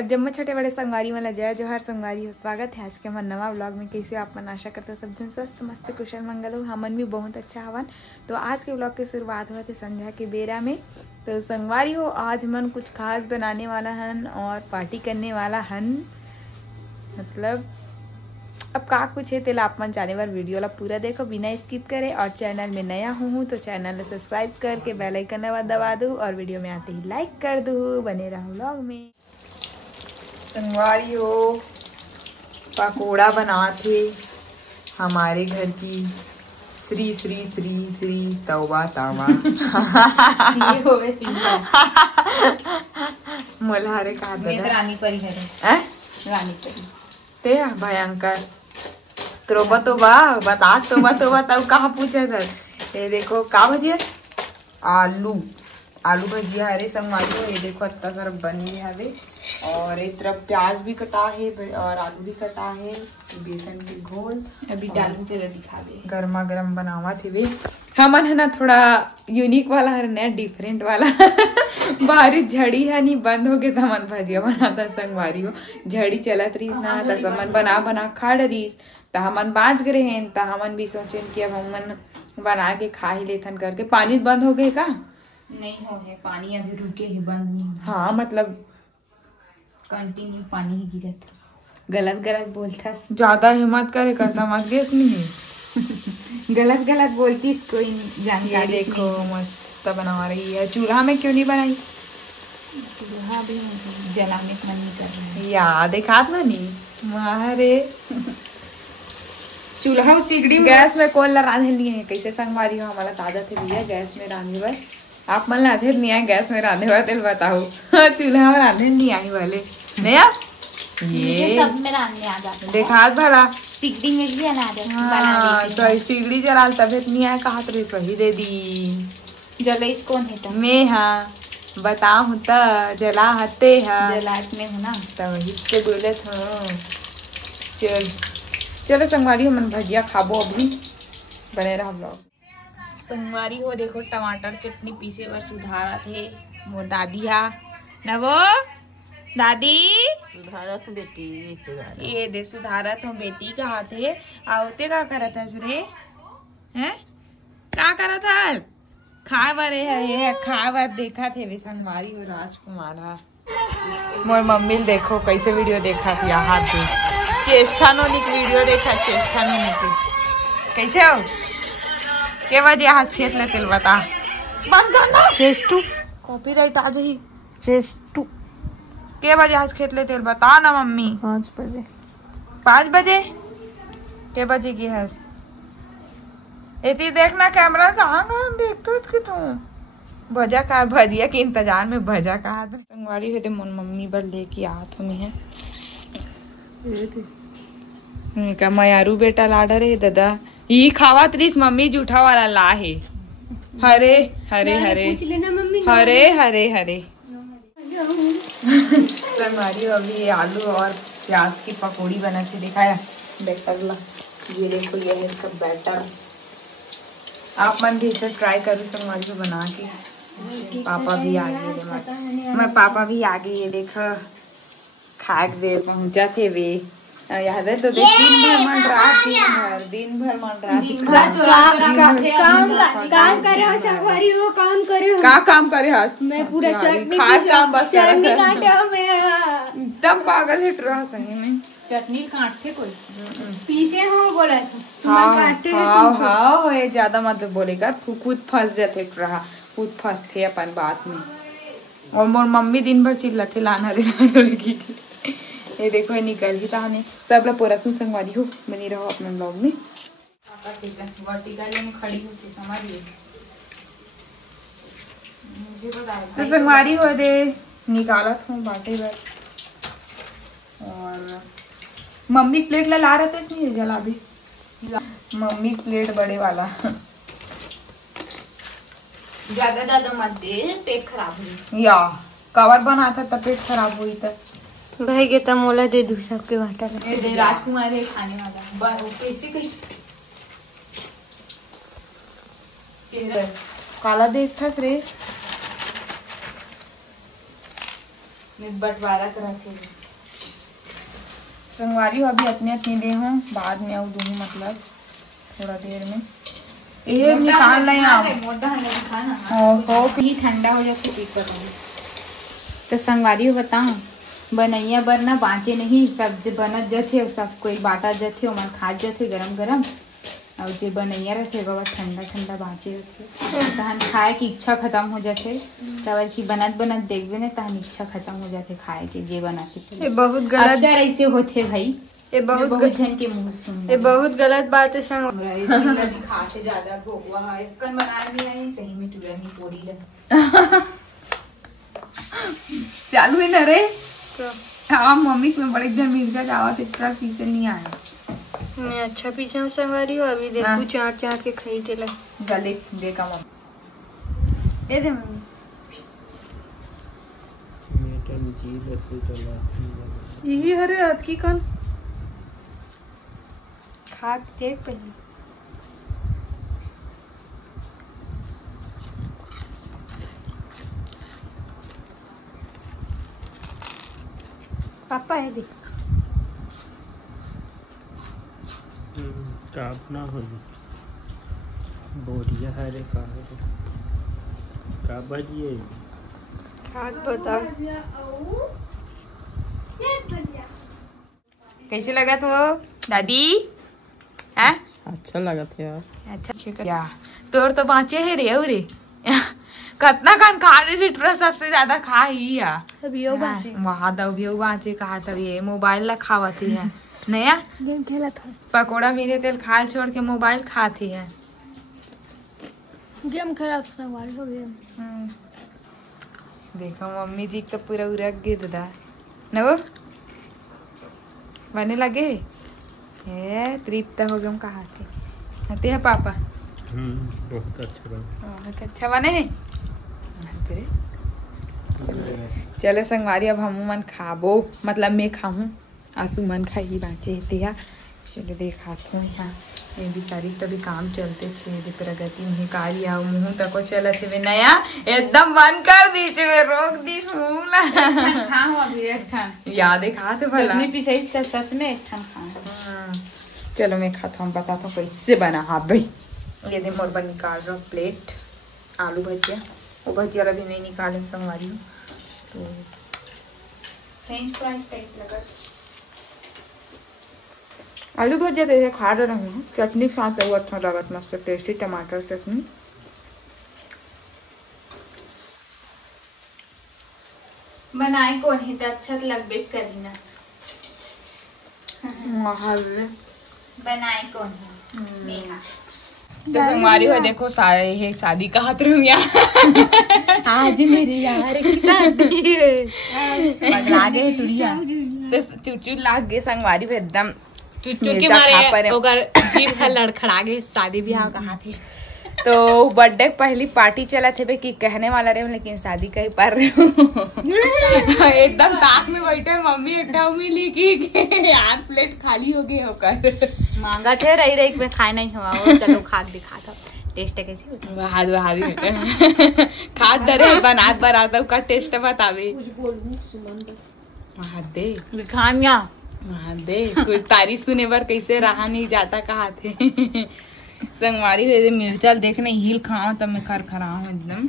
अब जम्मू छोटे बड़े संगवारी वाला जय जोहार संगवारी हो। स्वागत है आज के हमारे नवा व्लॉग में। कैसे आप मन आशा करते सब दिन स्वस्थ मस्त कुशल मंगल हो। हमन भी बहुत अच्छा हवन। तो आज के व्लॉग की शुरुआत हुआ थी संध्या के बेरा में। तो संगवारी हो आज मन कुछ खास बनाने वाला हन और पार्टी करने वाला हन। मतलब अब का कुछ है तेला आप मन जाने बार वीडियो ला पूरा देखो बिना स्किप करे। और चैनल में नया हूँ तो चैनल को सब्सक्राइब करके बेल आइकन दबा दो और वीडियो में आते ही लाइक कर दो। बने रहो व्लॉग में। संगवारी हो पकोड़ा बनाते हमारे घर की श्री श्री श्री श्री तौबा तौबा मोल्हारे का रानी परी है रानी परी ते भयंकर तोबा तोबा बता तोबा तोबा तब कहाँ पूछे सर। ये देखो का भजिया आलू आलू भजिया हरे संगवारी हो। ये देखो इतना सारा बनी है और एक तरफ प्याज भी कटा है और आलू भी कटा है। बेसन के घोल अभी डालू तेरा दिखा दे। गर्मा गर्म बनावा थे वे हमन है ना थोड़ा यूनिक वाला है ना डिफरेंट वाला बाहरी झड़ी है नहीं बंद हो गए तो हमन भजिया बनाता संगवारी हो। झड़ी चलत रहीस ना तो हमन बना बना खा रहीस तो हमन बाँच गए हैं तो हमन भी सोचे कि अब हमन बना के खा ही लेथन करके। पानी बंद हो गए का नहीं हो है पानी अभी रुके है बंद नहीं। हाँ मतलब कंटिन्यू पानी ही गिरत। गलत गलत बोलता ज्यादा हिम्मत करे का समझ गए नहीं गलत गलत बोलती कोई जानकारी। देखो मस्त बना रही है। चूल्हा में क्यों नहीं बनाई? चूल्हा भी जलाने का मन नहीं कर रहा है याद देखात ना नहीं मारे चूल्हा सिगड़ी गैस में कोल ला रांधे लिए है। कैसे संगवारी हो हमारा ताजा थे भैया गैस में रांधे बर आप मन राधे नहीं आए गैस में रांधे बर तेल बताओ। चूल्हा में रांधे नहीं आई वाले नया ये सब में रांधने आ जाता है। देखात भला सिगड़ी में भी जला दे। हाँ तो सिगड़ी जलाल तबियत नहीं आए कहा तो वही दे दी। जलाइस कौन है तो मैं हाँ बताऊँ तो जला हते है जलात में हूँ ना तो वही से बोले चल चलो संगवारी हो मन भजिया खाबो अभी बने रहा ब्लॉग। संगवारी हो देखो टमाटर चटनी पीसे बर सुधारा थे वो दादी हा नवो दादी सुधारत बेटी ये दे सुधारत हो बेटी का हाथ है आवते का करत हस रे हैं का करत हस खा बरे है खा बर देखा थे वे संगवारी हो राजकुमार हा मोर मम्मी देखो कैसे वीडियो देखा थी हाथ दे चेष्टा नोनिक वीडियो देखा चेष्टा नोनिक कैसे हो के बजे हाथ खेत ले तेल बता बंद करना चेष्टू कॉपीराइट आ जाही चेष्टू के बजे आज खेत ले तेल बता ना मम्मी 5 बजे 5 बजे के बजे की है इतनी देखना कैमरा कहाँ कहाँ देखते हो कि तुम भजा का भजिया के इंतजार में भजा कहा था संगवारी हुए थे मन मम्मी बर लेके आ तुम्हें है का मयारू बेटा लाडा रे दादा ई खावा त्रिस मम्मी जूठा वाला ला है हरे हरे हरे हरे हरे हरे संगवारी अभी आलू और प्याज की पकौड़ी बना के दिखाया बैटर ला। ये देखो ये है इसका बैटर। आप मन भी इसे ट्राई करो संगवारी को बना के। पापा भी आ गए मैं पापा भी आ गए ये देखो खा के पहुंचा थे वे याद है तो दिन भर मन रहा दिन भर मन रहा काम करे हो संगवारी हो काम करे हो का काम करे हो मैं पूरा चटनी काम बस चटनी काटे हो मैं एकदम पागल है रहा सही में चटनी काटते कोई पीसे हो बोला था हाँ काटे हाँ हाँ ये ज्यादा मत बोलेगा खुद फंस जाते रहा खुद फंसते अपन बात में। और मोर मम्मी दिन भर चिल्लाते लाना रे ये देखो ये निकल ही था ने सब लोग पूरा सुन संगवारी हो बनी रहो अपने ब्लॉग में। खड़ी होती समझिए तो संगवारी हो दे निकालत हूँ बाटे बर और मम्मी प्लेट ला रहे थे नहीं जला भी मम्मी प्लेट बड़े वाला ज्यादा मत दे पेट खराब हो या कवर बना था तब पेट खराब हुई था भाई के तम मोला दे दू सबके बाटा ये दे राजकुमार है खाने वाला कैसे कैसे चेहरा काला देख था रे बंटवारा करा के संगवारी हो अभी अपने अपने दे हूँ, बाद में आऊ दूँ मतलब थोड़ा देर में ये निकाल रहे हैं मोटा हंडा दिखाना हो कहीं ठंडा हो जाते पीक बताऊँ तो संगवारी हो बताऊँ बनैया बर ना बाँचे नहीं, सब जो बनत जाते सब कोई बाटा जाते ओमन खा जाते गरम गरम और जो बनैया रहते बस ठंडा ठंडा बाँचे रहते तहन खाए की इच्छा खत्म हो जाते तब की बनत बनत देखबे न तहन इच्छा खत्म हो जाते खाए के जे बनाते। ये बहुत गलत, अक्सर ऐसे होते भाई, ये बहुत जन के मुंह सुन ये बहुत गलत बात है संग। खाते ज्यादा भोगवा है कल बनाए भी नहीं सही में तुरंत ही पोड़ी लग चालू है ना रे तो हाँ मम्मी में बड़े एकदम मिर्चा जावा तो इतना पीछे नहीं आया। मैं अच्छा पीछे हूँ संगवारी हो, अभी देखू चाट चाट के खाई थे गले देखा मम्मी ये दे मम्मी यही हरे रात की कौन खा के देख पहले। पापा है देख कापना हो बोरिया है रे का बजिए खा के बताओ कैसे लगा तो दादी है अच्छा लगा था यार। अच्छा क्या तोर तो बाँचे है रे रे कितना खान खा रहे थे सबसे ज्यादा खा ही है अभी यो बात वहाँ दबी बाँचे कहा तब ये मोबाइल ला खावती है नया गेम खेला था, पकोड़ा मेरे तेल खाल छोड़ के मोबाइल खाती है गेम खेला था संगवारी हो गेम। देखो मम्मी जी तो पूरा उरग गए दादा न बने लगे तृप्त हो गए कहा के आते हैं पापा बहुत अच्छा बना बहुत अच्छा बने हैं चलो संगवारी अब हम मन खाबो मतलब मैं खाऊं आंसू मन खाई बाँचे दिया चलो देखाते हैं यहाँ ये बेचारी तभी काम चलते छे प्रगति में कार्य आओ मुँह तक चलत है नया एकदम बंद कर दीजिए वे रोक दी खाऊं अभी एक ठान याद है खा तो भला चटनी पिसाई सच में एक ठान खाऊं। चलो मैं खाता हूँ बताता हूँ कैसे बना हाँ भाई ये दे मोर बन निकाल रहा प्लेट आलू भजिया वो भजिया अभी नहीं निकाले संगवारी हूँ तो फ्रेंच फ्राइज टाइप लगा आलू भजिया तो ये खा रहे हूँ चटनी साथ वो अच्छा लगत मस्त टेस्टी टमाटर चटनी बनाए कौन ही तो अच्छा लगबे करी ना बनाए कौन है तो संगवारी हो देखो सारे है शादी का हाथ रहूँ यहाँ आज मेरी यार की शादी है लागे है तुड़िया तो चुचू लाग गए संगवारी पे एकदम चुच्चू के मारे अगर जीभ है लड़खड़ा गए शादी ब्याह कहाँ थे तो बर्थडे पहली पार्टी चला थे कि कहने वाला रहे लेकिन शादी कहीं पर रहे एकदम ताक में बैठे मम्मी एकटा मिली की यार प्लेट खाली हो गई होकर मांगा थे रही रही में खाए नहीं हुआ वो चलो खा दिखा था टेस्ट कैसे बहादुर खाद डरे बनात बराता का टेस्ट बतावे दे खानिया दे कुछ तारीफ सुने पर कैसे रहा नहीं जाता कहा थे संगवारी हुए मिर्चा देखने हिल खाऊं तब मैं खर खराऊं एकदम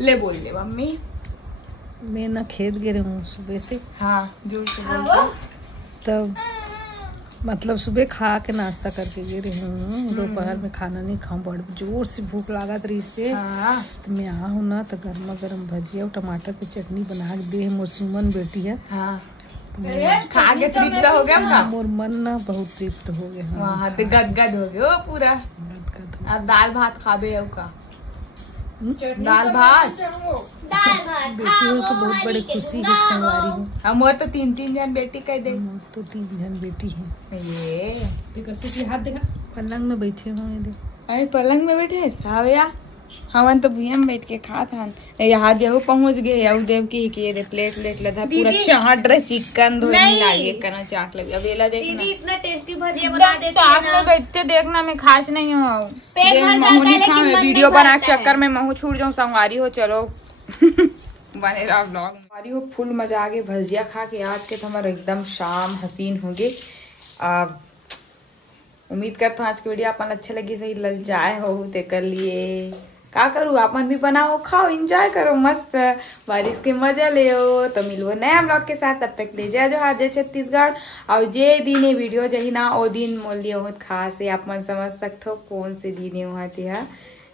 ले बोल ले मम्मी मैं ना खेत गिरे हूँ सुबह से। हाँ जोर से बोल तब मतलब सुबह खा के नाश्ता करके गिरे हूँ, दोपहर में खाना नहीं खाऊं, बड़ जोर से भूख लागत रही से। हाँ। तो मैं आ हूँ ना तो गर्मा गर्म भजिया और टमाटर की चटनी बना के दे मोर सुमन बेटी है। हाँ। खा के तृप्त हो गया का? मोर मन ना बहुत तृप्त हो गया। वहाँ तो गदगद हो गया पूरा। अब दाल भात खाबे अब का दाल भात बेटी हो तो बहुत बड़ी खुशी है संगवारी हूँ। हमार तो 3-3 जन बेटी कह दे तो 3 जन बेटी है। ये हाथ देखा पलंग में बैठे हुए अरे पलंग में बैठे सावया हवन तो भुइया में बैठ के खात हन यहाँ देहु पहुँच गए यू देव की रे प्लेट लधा पूरा चाट रहे चिकन धोनी लागे कना चाट लगे अब एला देखना दीदी इतना टेस्टी भजिया बना देती है ना। बैठते देखना मैं खाच नहीं हूँ वीडियो बना के चक्कर में महू छूट जाऊँ संगवारी हो चलो बने रहा ब्लॉग। हमारी वो फुल मजा आ गई भजिया खा के आज के तो हमारा एकदम शाम हसीन हो गए। उम्मीद करता हूँ आज की वीडियो अपन अच्छे लगी, सही लग जाए हो ते कर लिए का करूँ अपन भी बनाओ खाओ एंजॉय करो मस्त बारिश के मजा ले। तो मिलो नया ब्लॉग के साथ, तब तक ले जय जोहार जय छत्तीसगढ़। और जे दिन ये वीडियो जही ना ओ दिन मोल लिया बहुत खास है, आप मन समझ सकते हो कौन से दिन है वहाँ थे।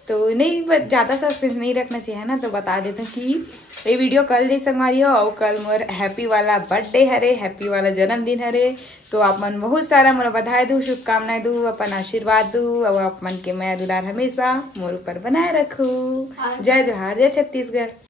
तो नहीं ज़्यादा सस्पेंस नहीं रखना चाहिए ना, तो बता देते हैं कि ये वीडियो कल जैसे हमारी हो और कल मोर हैप्पी वाला बर्थडे हरे, हैप्पी वाला जन्मदिन हरे। तो आप मन बहुत सारा मोर बधाई दू, शुभकामनाएं दू, अपन आशीर्वाद दू और आप मन के माया दुलार हमेशा मोर ऊपर बनाए रखू। जय जोहार जय छत्तीसगढ़।